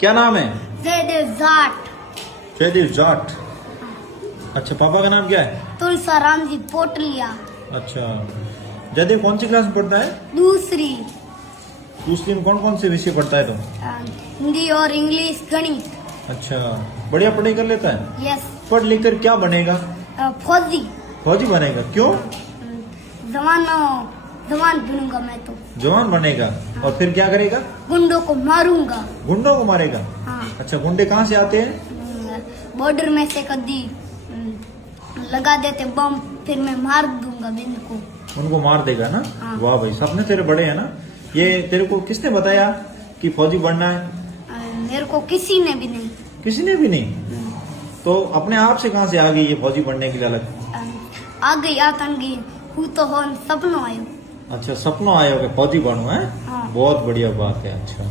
क्या नाम है? जयदेव जाट। जयदेव जाट। अच्छा, पापा का नाम क्या है? तुलसाराम जी पोटलिया। अच्छा, जयदेव कौन सी क्लास में पढ़ता है? दूसरी। दूसरी में कौन कौन से विषय पढ़ता है तुम? हिंदी और इंग्लिश गणित। अच्छा, बढ़िया पढ़ाई कर लेता है। यस। पढ़ लिख कर क्या बनेगा? फौजी। फौजी बनेगा। क्यों? जवान बनूंगा मैं तो। जवान बनेगा। और फिर क्या करेगा? गुंडों को मारूंगा। गुंडों को मारेगा। हाँ। अच्छा, गुंडे कहाँ से आते हैं? बॉर्डर में से कभी लगा देते बम, फिर मैं मार दूंगा इनको। उनको मार देगा ना? हाँ। वाह भाई, सपने तेरे बड़े हैं ना। ये तेरे को किसने बताया कि फौजी बनना है? मेरे को किसी ने भी नहीं। किसी ने भी नहीं? तो अपने आप से कहाँ से आ गई ये फौजी बनने की लालच? आ गई आतंकी हूँ तो हो सपनों आयो। अच्छा, सपनों आया हो कि फौजी बनूं है? हाँ। बहुत बढ़िया बात है। अच्छा,